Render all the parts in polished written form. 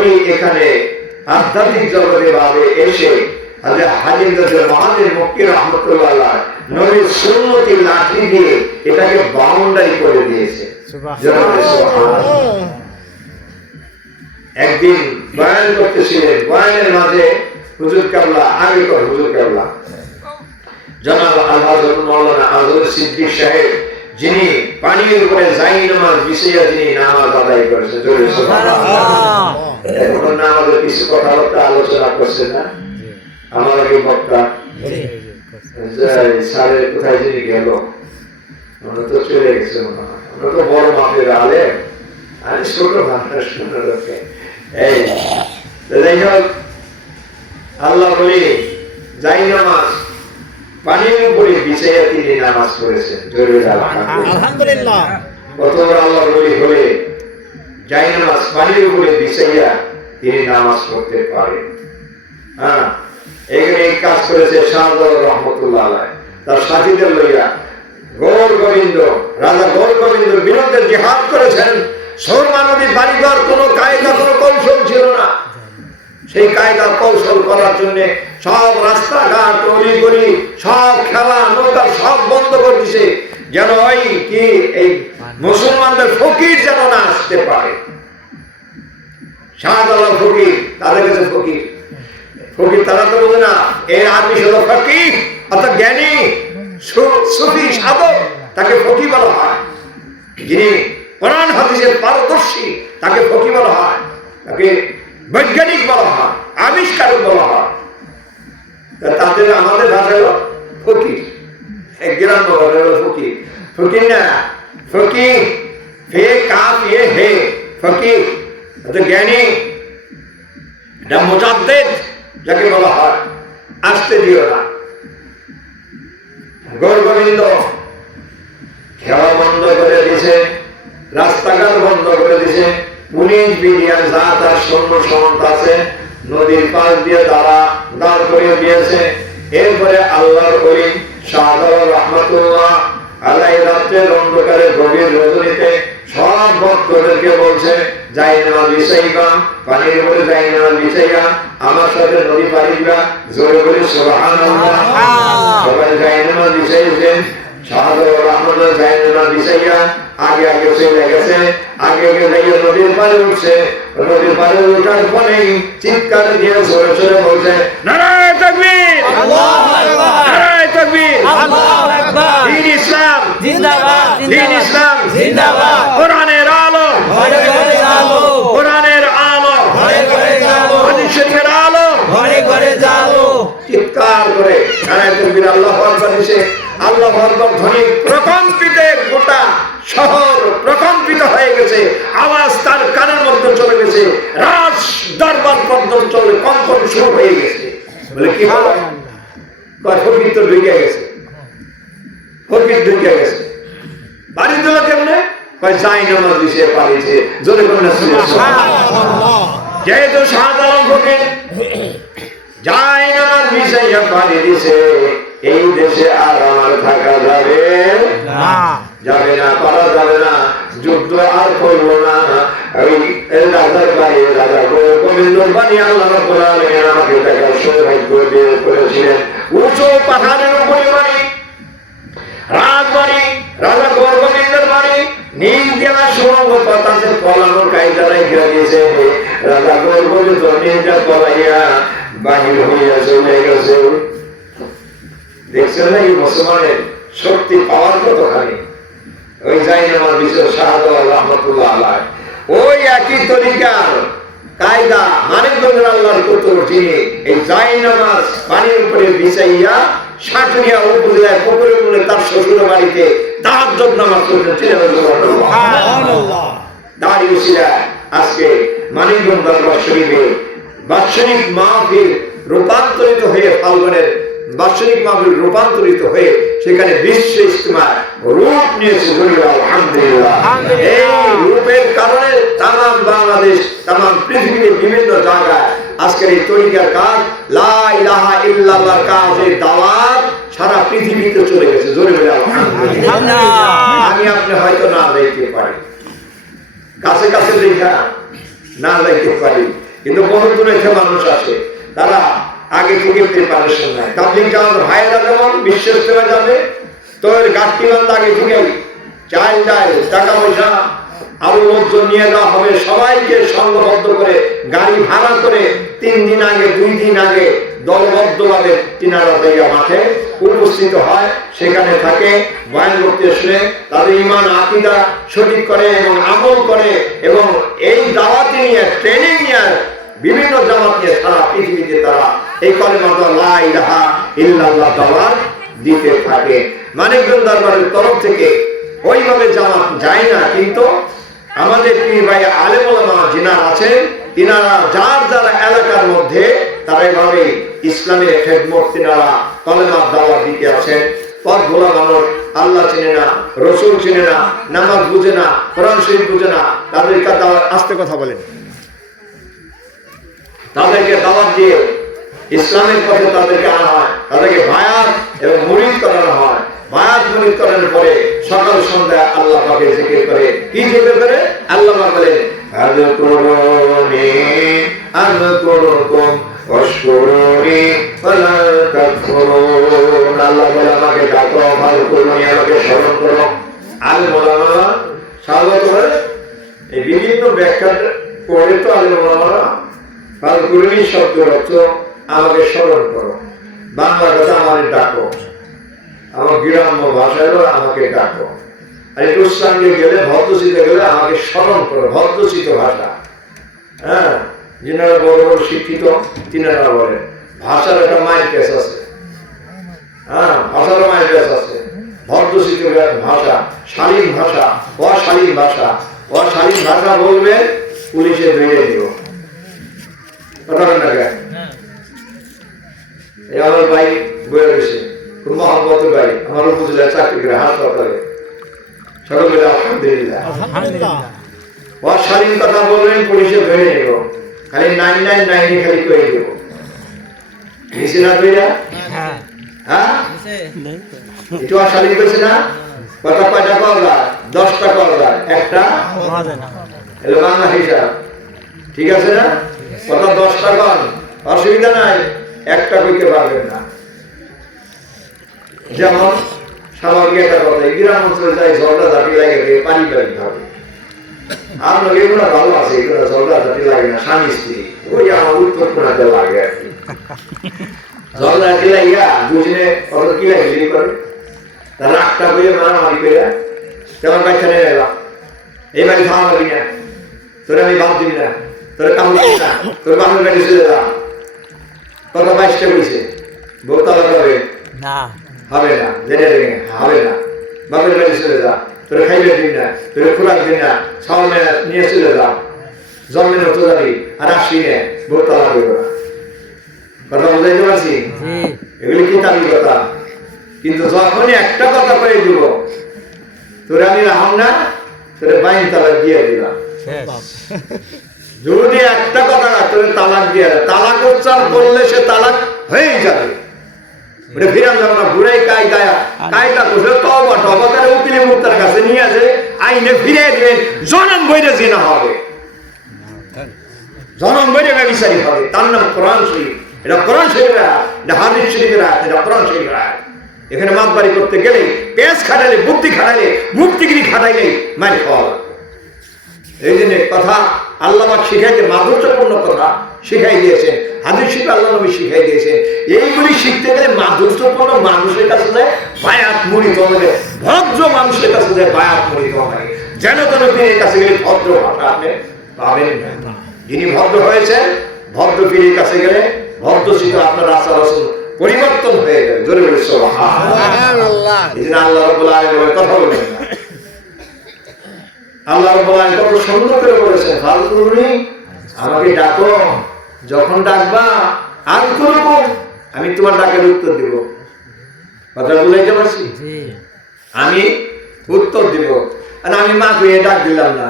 উনি এখানে আধ্যাত্মিক জগতে ভাবে এসে নবীর সুন্নতি লাঠি দিয়ে এটাকে বাউন্ডারি করে দিয়েছে। একদিন বয়ান করতেছিলেন, বয়ানের মাঝে হুজুর কেবলা, আগেকার হুজুর কেবলা জনাব আল-হাজর মাওলানা আজর সিদ্দিক সাহেব, যিনি পানির উপরে জায়নামাজ বিছিয়ে যিনি নামাজ আদায় করেছেন, জোরে সুবহানাল্লাহ। এখন নামাজের কিছু কথাবার্তা আলোচনা করছেন না আমার আগে বক্তা সারে কোথায় যিনি গেল, আমরা তো চলে গেছে, আমরা তো বড় মাপের আলেম, আমি ছোট মানুষ। এই যাই হোক, আল্লাহ বলি জায়নামাজ পানির উপরে বিছাইয়া তিনি নামাজ পড়েছেন, আলহামদুলিল্লাহ। কত আল্লাহ বলি হলে জায়নামাজ পানির উপরে বিছাইয়া তিনি নামাজ পড়তে পারেন। হ্যাঁ, এখানে এই কাজ করেছে শাহজালাল রহমতুল্লাহ আলাইহি, তার সাথীদের লইয়া গৌর গোবিন্দ, রাজা গৌর গোবিন্দর বিরুদ্ধে জিহাদ করেছেন। সুরমা নদীর বাড়িঘর কোনো কায়দা, কোনো কৌশল ছিল না। সেই কায়দা কৌশল করার জন্য সব রাস্তাঘাট, অলিগলি, সব খেলা নৌকা সব বন্ধ করে দিছে, যেন ওই কি এই মুসলমানদের ফকির যেন না আসতে পারে। শাহজালাল ফকির, তাদের কাছে ফকির, ফকির তারা তো বোঝে না, এর আরবি শব্দ ফকির অর্থাৎ জ্ঞানী, সুফি, সাধক, তাকে ফকির বলা হয়। যিনি কোরআন হাদিসের পারদর্শী তাকে ফকির বলা হয়, তাকে বৈজ্ঞানিক বলা হয়, আবিষ্কারক বলা হয়। তাদের আমাদের ভাষা হলো ফকির, গ্রাম্য ভাষা হলো ফকির। ফকির না, ফকির ফে কাফ ইয়ে হে, ফকির অর্থাৎ জ্ঞানী, এটা মুজাদ্দিদ যাকে বলা হয়। আসতে দিও না। গৌর গোবিন্দ খেলা বন্ধ করে দিয়েছে, রাস্তাঘাট বন্ধ করে দিয়েছে, পুলিশ বিডিআর যা তার সৈন্য সামন্ত আছে নদীর পাশ দিয়ে তারা দাঁড় করিয়ে দিয়েছে। এরপরে আল্লাহর ওলি শাহজালাল রহমতুল্লাহ আলাইহি রাতের অন্ধকারে গভীর রজনীতে সব ভক্তদেরকে বলছে, জায়নামাজ বিছাইবা, পানির উপরে জায়নামাজ বিছাইয়া আমার সাথে নদী পাড়ি দিবা। জোরে বলে সুবহানাল্লাহ। সবাই জায়নামাজ বিছাইছেন। শাহজালাল রহমতুল্লাহ জায়নামাজ বিছাইয়া আগে আগে চলে গেছে, আগে আগে যাইয়া নদীর পাড়ে উঠছে। নদীর পাড়ে ওঠার পরেই চিৎকার দিয়ে জোরে জোরে বলছে, নারায়ে তাকবীর, আল্লাহু আকবার, নারায়ে তাকবীর, আল্লাহু আকবার, দ্বীন ইসলাম জিন্দাবাদ, দ্বীন ইসলাম জিন্দাবাদ, কোরআনের আলো ঘরে ঘরে জ্বালো, কোরআনের আলো ঘরে ঘরে জ্বালো, হাদিসের আলো ঘরে ঘরে জ্বালো। চিৎকার করে নারায়ে তাকবীর, আল্লাহু আকবার দিছে। আল্লাহু আকবার ধ্বনি প্রকম্পিতে গোটা শহর প্রকম্পিত হয়ে গেছে, আওয়াজ তার কানের মধ্যে চলে গেছে, রাজ দরবার পর্যন্ত কম্পন শুরু হয়ে গেছে। বলে কি হলো? ফকির তো ঢুকে গেছে, ফকির ঢুকে গেছে। বাড়ি দিল কেমনে? জায়নামাজ দিছে, পারিছে। জোরে করে সুবহানাল্লাহ। যেহেতু শাহজালাল ফকির জায়নামাজ বিছাইয়া পানি দিছে, এই দেশে আর আমার থাকা যাবে না, যাবে না, পারা যাবে না, যুদ্ধ আর করব না। ওই রাজার বাড়ি, রাজা গোবিন্দর বাড়ি আল্লাহ রাব্বুল আলামিন আমাকে দেখার সৌভাগ্য দিয়ে করেছিলেন। উঁচু পাহাড়ের উপরে বাড়ি, রাজবাড়ি, রাজা গোবিন্দর বাড়ি, নীল জেলা সুরঙ্গ পথ আছে, পলানোর কায়দায় ঘিরে দিয়েছে। রাজা গোবিন্দ নীলটা পলাইয়া বাহির হইয়া চলে গেছে। দেখছেন না এই মুসলমানের শক্তি পাওয়ার কতখানি? ওই জায়নামাজ বিছাইয়া শাহজালাল রহমতুল্লাহ আলাইহি ওই একই তরিকার কায়দা মানিকগঞ্জের আল্লাহর কুতুব, যিনি এই জায়নামাজ পানির উপরে বিছাইয়া সাটুরিয়া উপজেলায় পুকুরের মূলে তার শ্বশুর বাড়িতে তাহাজ্জুদ নামাজ পড়তেন। সুবহানাল্লাহ। দাঁড়িয়ে আজকে মানিকগঞ্জ দরবার শরীফে বাৎসরিক মাহফিল রূপান্তরিত হয়ে, ফাল্গুনের বাৎসরিক মাহফিল রূপান্তরিত হয়ে সেখানে বিশ্ব ইজতিমা রূপ নিয়েছে। আলহামদুলিল্লাহ। এই রূপের কারণে তামাম বাংলাদেশ, তামাম পৃথিবীর বিভিন্ন জায়গায় আজকের এই তরিকার কাজ, লা ইলাহা ইল্লাল্লাহর কাজের দাওয়াত সারা পৃথিবীতে চলে গেছে। জোরে বলে আলহামদুলিল্লাহ। আমি আপনি হয়তো না যাইতে পারি, কাছে কাছে দেখা না যাইতে পারি, বহুত দূরে থেকে মানুষ আসে, তারা আগে থেকে প্রিপারেশন নেয়। তাবলীগ জামাত ভাইয়েরা যেমন বিশ্বাস করে যাবে, তো এর ঘাটতি আগে থেকে চাল ডাল টাকা পয়সা আরো লোকজন নিয়ে যাওয়া হবে, সবাইকে সংঘবদ্ধ করে গাড়ি ভাড়া করে 3 দিন আগে 2 দিন আগে দলবদ্ধভাবে তিনারা জায়গা মাঠে উপস্থিত হয়, সেখানে থাকে, বয়ান করতে শুনে তাদের ঈমান আকীদা সঠিক করে এবং আমল করে এবং এই দাওয়াত নিয়ে ট্রেনিং নিয়ে বিভিন্ন জামাত নিয়ে সারা পৃথিবীতে তারা এই কালেমা লা ইলাহা ইল্লাল্লাহ দাওয়াত দিতে থাকে। মানিকগঞ্জ দরবারের তরফ থেকে ওইভাবে জামাত যায় না, কিন্তু আমাদের পীর ভাই আলেম ওলামা যিনারা আছেন তিনারা যার যার এলাকার মধ্যে তারা এইভাবে ইসলামের খেদমত তিনারা কালেমার দাওয়াত দিতে আছেন। পথ ভোলা মানুষ আল্লাহ চেনে না, রসুল চেনে না, নামাজ বুঝে না, কোরআন শরীফ বুঝে না, তাদেরকে দাওয়াত, আস্তে কথা বলেন, তাদেরকে দাওয়াত দিয়ে ইসলামের পথে তাদেরকে আনা হয়, তাদেরকে বায়াত এবং মুরিদ করানো হয়। বায়াত মুরিদ করানোর পরে সকাল সন্ধ্যা আল্লাহ পাকে জিকির করে। কি জিকির করে? আল্লাহ পাক বলেন আযকুরুনি আযকুরুকুম ওয়াশকুরুনি ওয়ালা তাকফুরুন। আল্লাহ বলে আমাকে ডাকো, আযকুরুনি আমাকে স্মরণ করো। আলেম ওলামারা স্বাগত করে এই বিভিন্ন ব্যাখ্যা করে তো আলেম ওলামারা আযকুরুনি শব্দের অর্থ আমাকে স্মরণ করো, বাংলা কথা আমাকে ডাকো, আমার গ্রাম্য ভাষায় আমাকে ডাকো। আর একটু উচ্চাঙ্গে গেলে ভদ্রচিতে গেলে আমাকে স্মরণ করো, ভদ্রচিত ভাষা। হ্যাঁ, যিনারা বড় বড় শিক্ষিত তিনারা বলে ভাষার একটা মাইল পেস আছে। হ্যাঁ, ভাষারও মাইল পেস আছে। ভদ্রচিত ভাষা, শালীন ভাষা, অশালীন ভাষা। অশালীন ভাষা বলবে পুলিশে ধরে দিও, কথা বলেন না কেন? আমার ভাই বয়ে রয়েছে, খুব মহব্বত ভাই, আমার উপজেলায় চাকরি করে হাসপাতালে। সকল বলে আলহামদুলিল্লাহ। অশালীন কথা বলবেন পুলিশে ধরে নেব, খালি 999 খালি করে দেব, নিচে না ধরে। হ্যাঁ, একটু অশালীন করছে না? কথা কয়টা পাওয়া যায়? 10টা পাওয়া যায়, একটা এলো বাংলা হিসাব, ঠিক আছে না? কথা 10টা কন, অসুবিধা নাই, একটা কইতে পারবেন না। যেমন স্বাভাবিক একটা কথা, গ্রাম অঞ্চলে যাই ঝগড়া ঝাঁটি লাগে পারিবারিক ভাবে, আর এগুলো ভালো আছে, এগুলো ঝগড়া ঝাঁটি লাগে না, স্বামী স্ত্রী ওই আমার উত্তর কোনাতে লাগে আর কি। ঝগড়া ঝাঁটি লাগিয়া দুজনে কত কি লাগে করে, তার রাগটা বইয়ে মারামারি করে তেমন বাচ্চা নিয়ে এলাম, এই বাড়ি খাওয়া পাবি না, তোরা আমি ভাব দিবি না, তোরা কাম দিবি না, তোর বাংলা বাড়ি চলে যা। কত 22টা বইছে, বউ তালাক হবে না, হবে না, জেনে রেখে হবে না, বাপের বাড়ি চলে যা, তোরা খাইবে দিবি না, তোরা খোরাক দিবি না, ছাওয়া নিয়ে চলে যা, জন্মের মতো যাবি আর আসবি না, বউ তালাক হইব না। কথা বুঝাইতে পারছি? এগুলি কি দাবি কথা? কিন্তু যখনই একটা কথা কয়ে দিব, তোরা আমি রাহম না, তোরা বাইন তালাক দিয়ে দিলাম। যদি একটা কথা না, তোরে তালাক দিয়ে, তালাক উচ্চারণ করলে সে তালাক হয়েই যাবে। ওটা ফিরান যাবে না, ঘুরে কায়দা করছে তওবা তওবা করে উকিল মুক্তার কাছে নিয়ে আসে, আইনে ফিরে দিবেন, জনম বইরে জিনা হবে, জনম বইরে ব্যভিচারী হবে। তার নাম কোরআন শরীফ। এটা কোরআন শরীফের আয়াত, এটা হাদিস শরীফের আয়াত, এটা কোরআন শরীফের আয়াত। এখানে মাতবাড়ি করতে গেলে, পেঁচ খাটাইলে, বুদ্ধি খাটাইলে, মুক্তিগিরি খাটাইলে মার খাওয়া লাগবে। এই জন্য কথা আল্লাহ পাক শিখাইতে মাধুর্যপূর্ণ কথা শিখাই দিয়েছেন, হাদিস শিখে আল্লাহ নবী শিখাই দিয়েছেন। এইগুলি শিখতে গেলে মাধুর্যপূর্ণ মানুষের কাছে যায় বায়াত মুড়িত হবে, ভদ্র মানুষের কাছে যায় বায়াত মুড়িত হবে। যেন তেন পীরের কাছে গেলে ভদ্র ভাষা আপনি পাবেন না। যিনি ভদ্র হয়েছেন, ভদ্র পীরের কাছে গেলে ভদ্রচিত আপনার আচার আচরণ পরিবর্তন হয়ে যাবে। জোরে বলে সুবহানাল্লাহ। এই জন্য আল্লাহ রাব্বুল আলামিন কথা বলেন না, আল্লাহ রাব্বুল আলামিন কত সুন্দর করে বলেছেন, ফাযকুরুনি আমাকে ডাকো, যখন ডাকবা আযকুরুকুম আমি তোমার ডাকের উত্তর দিব। কথা বুঝাইতে পারছি? আমি উত্তর দিব। আর আমি মা কইয়ে ডাক দিলাম না,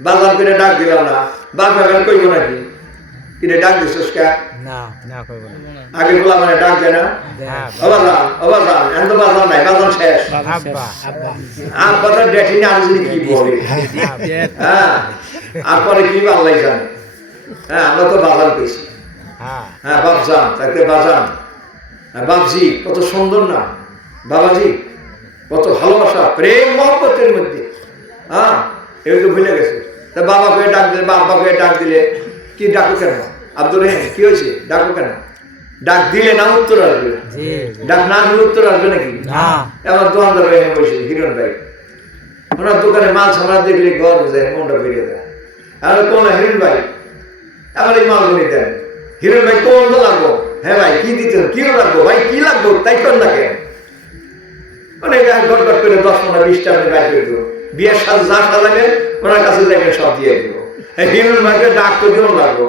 বাজার করে ডাক দিলাম না, বাবা কইব নাকি কিরে ডাক দিছিস কে? না না কইব না। আগে বলা মানে ডাক দেয় না, অবাজান এত বাজার নাই, বাজার শেষ, আব্বা আব্বা আব্বা তো দেখি না, আর কি বলে হ্যাঁ, আর পরে কি আল্লাহ জানে। হ্যাঁ আমরা তো বাজান পেয়েছি। হ্যাঁ বাবজান, তাকে বাজান, বাবজি, কত সুন্দর না বাবাজি, কত ভালোবাসা, প্রেম মহব্বতের মধ্যে। হ্যাঁ এগুলো ভুলে গেছে। তা বাবাকে ডাক দিলে, বাবাকে ডাক দিলে কি ডাকো কেন? আব্দুর রহিম কি হয়েছে, ডাকো কেন? ডাক দিলে না উত্তর আসবে, ডাক না দিলে উত্তর আসবে নাকি? আমার দোকানদার ভাই বসে হিরণ ভাই, ওনার দোকানে মাল সামলা দেখলে গর্ব যায়, মনটা বেরিয়ে যায়। আর কোন হিরণ ভাই আমার এই মাল গুলি দেন। হিরণ ভাই কোন তো লাগবো? হ্যাঁ ভাই কি দিতে, কি লাগবো ভাই, কি লাগবো তাই কর না কেন? অনেক গট করে 10-15-20টা আপনি গায়ে করে দেবো, বিয়ের সাজ যা সাজাবেন ওনার কাছে যাবেন সব দিয়ে দেবো। হিরণ ভাইকে ডাক তো দেওয়া লাগবো,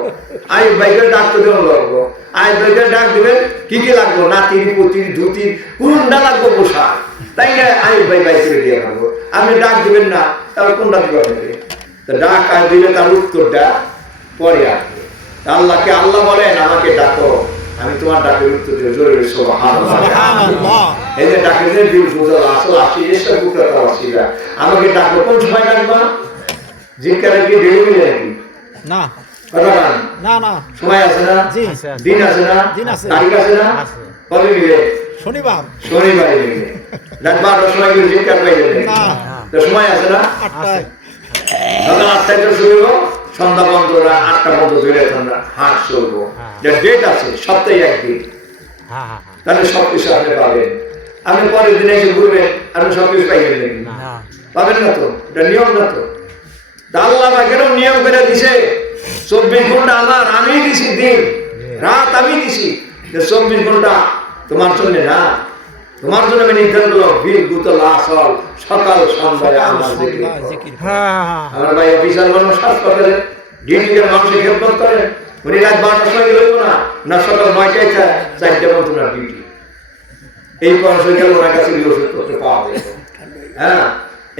আই ভাইকে ডাক তো দেওয়া লাগবো, আই ভাইকে ডাক দিবেন কি কি লাগবো, নাতির পুতির ধুতির কোনটা লাগবো পোশাক, তাই না? আই ভাই ভাই করে দিয়ে খাবো। আপনি ডাক দিবেন না, তাহলে কোনটা দিবেন? তো ডাক আর দিলে তার উত্তরটা পরে আসবে। আল্লাহকে আল্লাহ বলেন আমাকে ডাকো, আমি তোমার ডাকের উত্তর দিয়ে জোরে সুবহানাল্লাহ। এই যে ডাকে যে দিল বুঝাল আসল আসি এসব বুকটা আসিরা, আমাকে ডাকো। কোন সময় ডাকবা? জিজ্ঞাসা কি দেরি মিলে নাকি? না না না, সময় আছে না, দিন আছে না, তারিখ আছে না, কবে মিলে? শনিবার, শনিবারে মিলে। রাত 12টার সময় গিয়ে জিজ্ঞাসা পাইলে না, তো সময় আছে না? 8টায়, সকাল 8টায় তো শুরু হবো, সন্ধ্যা বন্ধ 8টা পর্যন্ত ধরে আমরা হাট চলবো। ডেট আছে, সপ্তাহে একদিন, তাহলে সবকিছু আপনি পাবেন। আপনি পরের দিনে এসে ঘুরবেন, আপনি সবকিছু পাইবেন নাকি? পাবেন না তো, এটা নিয়ম না তো। আল্লাহ পাকেরও নিয়ম করে দিছে 24 ঘন্টা আমার, আমি দিছি দিন রাত, আমি দিছি 24 ঘন্টা তোমার জন্য না, তোমার জন্য আমি নির্ধারণ করলাম বীর গুতল আসল সকাল সন্ধ্যায় আমার জিকির। আমার ভাই অফিসার মানুষ হাসপাতালে ডিউটির মানুষের খেদমত করে, উনি রাত 12টার সময় গেল না সকাল 9টায় 4টা পর্যন্ত ওনার ডিউটি। এই পরামর্শ গেল ওনার কাছে ওষুধ করতে পাওয়া যায়। হ্যাঁ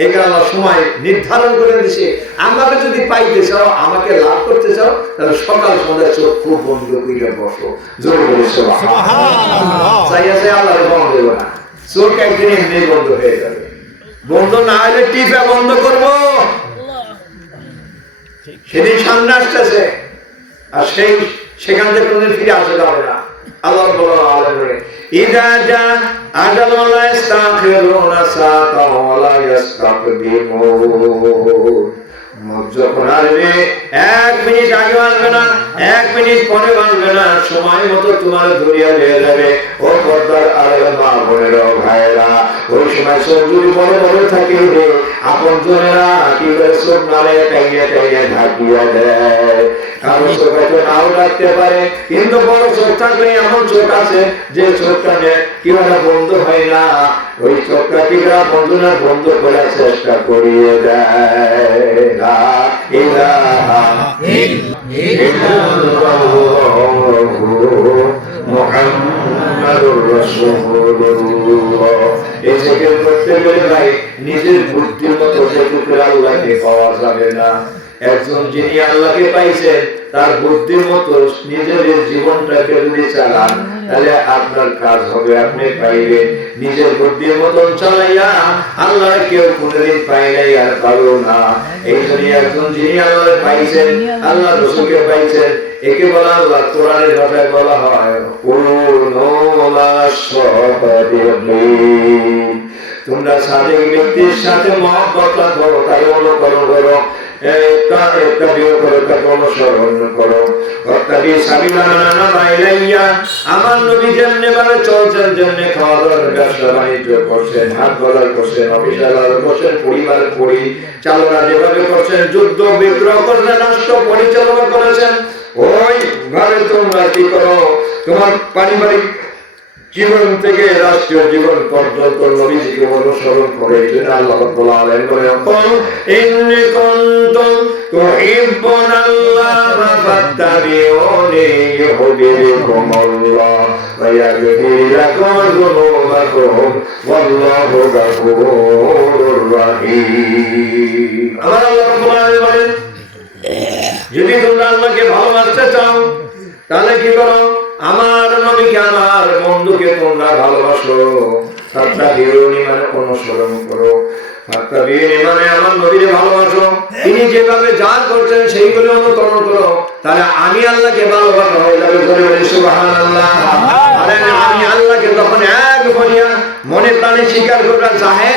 এই কারণে সময় নির্ধারণ করে দিছে। আমাকে যদি পাইতে চাও, আমাকে লাভ করতে চাও, তাহলে সকাল সন্ধ্যা চোখ খুব বন্ধ করে বসো, জোরে বলে সুবহানাল্লাহ। চাইয়াছে আল্লাহর বন্ধ দেব না, চোখ একদিন এমনি বন্ধ হয়ে যাবে। বন্ধ না হলে টিপা বন্ধ করবো, সেদিন সামনে আসতেছে, আর সেখান থেকে কোনদিন ফিরে আসে যাবে না। আল্লাহ বলে ইদা জা আজাল লা ইস্তাখিরুনা সাআতা ওয়া লা ইস্তাকদিমুন। যখন আসবে 1 মিনিট আগে আসবে না, 1 মিনিট পরে আসবে না, সময় মতো তোমার ধরিয়া নিয়ে যাবে। ও পর্দার আড়ালে মা বোনেরা ভাইরা, ওই সময় চোখ যদি বড় বড় থাকে, আপন জনেরা কি করে চোখ নালে টাইয়া টাইয়া ঢাকিয়া দেয়। কারণ চোখ হয়তো নাও ডাকতে পারে, কিন্তু বড় চোখ থাকলে এমন চোখ আছে যে চোখটা কিভাবে বন্ধ হয় না, ওই চোখটা কিভাবে বন্ধনা বন্ধ করার চেষ্টা করিয়ে দেয়। লা ইলাহা ইল্লাল্লাহু মুহাম্মাদুর রাসূলুল্লাহ। এই জিকির করতে গেলে ভাই নিজের বুদ্ধির মতো যেটুকু আল্লাহকে পাওয়া যাবে না। একজন যিনি আল্লাহকে পাইছেন, তার বুদ্ধির মতো নিজের জীবনটাকে যদি চালান, তাহলে আপনার কাজ হবে, আপনি পাইবেন। নিজের বুদ্ধির মতন চালাইয়া আল্লাহ কেউ কোনদিন পাই নাই, আর পারো না। এই জন্য একজন যিনি আল্লাহ পাইছেন, আল্লাহ রসুলকে পাইছেন, একে বলা আল্লাহ কোরআনের ভাষায় বলা হয় তোমরা সাদেক ব্যক্তির সাথে মহব্বত করো, তাই অনুকরণ করো, আমার নবী যেমনি ভাবে চলছেন, যেমনি খাওয়া দাওয়ার ব্যবসা বাণিজ্য করছেন, হাত গলার করছেন, অফিসার করছেন, পরিবার পরিচালনা যেভাবে করছেন, যুদ্ধ বিগ্রহ করছেন, রাষ্ট্র পরিচালনা করেছেন, ওই ভাবে তোমরা কি করো, তোমার পারিবারিক জীবন থেকে রাষ্ট্রীয় জীবন পর্যন্ত নবীজিকে অনুসরণ করে। আল্লাহ রাব্বুল আলামিন বলেন, ইন্নী কুনতুম তুহিব্বুনাল্লাহ ফাত্তাবিউনি ইউহিব্বুকুমুল্লাহ ওয়া ইয়াগফির লাকুম যুনুবাকুম ওয়াল্লাহু গফুরুর রাহিম। আল্লাহ রাব্বুল আলামিন বলেন, যদি তোমরা আল্লাহকে ভালোবাসতে চাও, তাহলে কি করো, আমার নবীকে, আমার বন্ধুকে তোমরা ভালোবাসো। তাত্তাবিউনি মানে অনুসরণ করো। ফাত্তাবিনি মানে আমার নবীকে ভালোবাসো, তিনি যেভাবে যা করছেন সেইগুলো অনুকরণ করো, তাহলে আমি আল্লাহকে ভালোবাসা হয়ে যাবে। বলি সুবহানাল্লাহ। আরে আমি আল্লাহকে তখন এক বলিয়া মনে প্রাণে স্বীকার করবেন, চাহে